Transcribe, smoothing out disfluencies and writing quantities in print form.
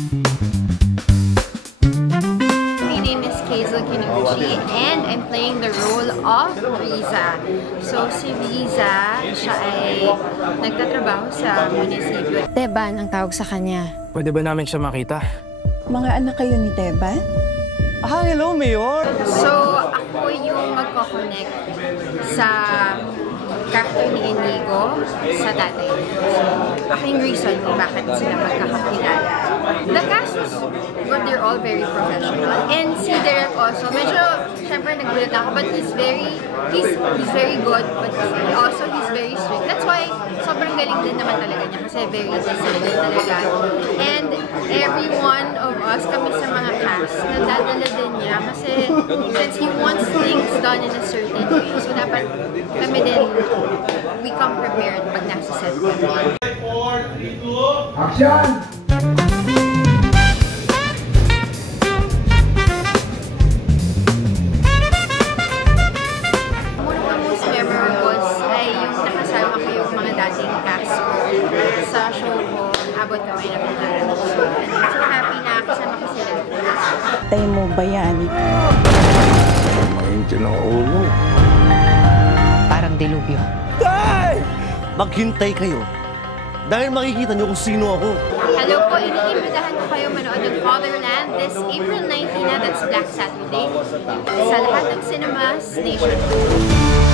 My name is Hazel Kinuchi and I'm playing the role of Riza. So si Riza, siya ay nagtatrabaho sa munisipyo. Teban ang tawag sa kanya. Pwede ba namin siya makita? Mga anak kayo ni Teban? Ah, hello, Mayor! So ako yung magko-connect sa character ni Inigo sa tatay. So ako yung reason kung bakit sila magkakakilala. The cast was good, they're all very professional. And si Derek also, medyo, syempre nagulat ako, but he's very good, but he's very strict. That's why, sobrang galing din naman talaga niya, kasi very disciplined talaga. And every one of us, kami sa mga cast, nadadala din niya, kasi since he wants things done in a certain way, so dapat kami din, we come prepared pag nasa set kami. 4, 3, 2, action! Sa show ko, abot kami na pangalan. So happy na kasama ko sila. Tayo mo bayani. Mainti ng ulo. Parang delubyo. Tay! Maghintay kayo. Dahil makikita niyo kung sino ako. Hello po, iniimbitahan ko kayo manood ng Fatherland this April 19 na, that's Black Saturday. Sa lahat ng cinemas nationwide.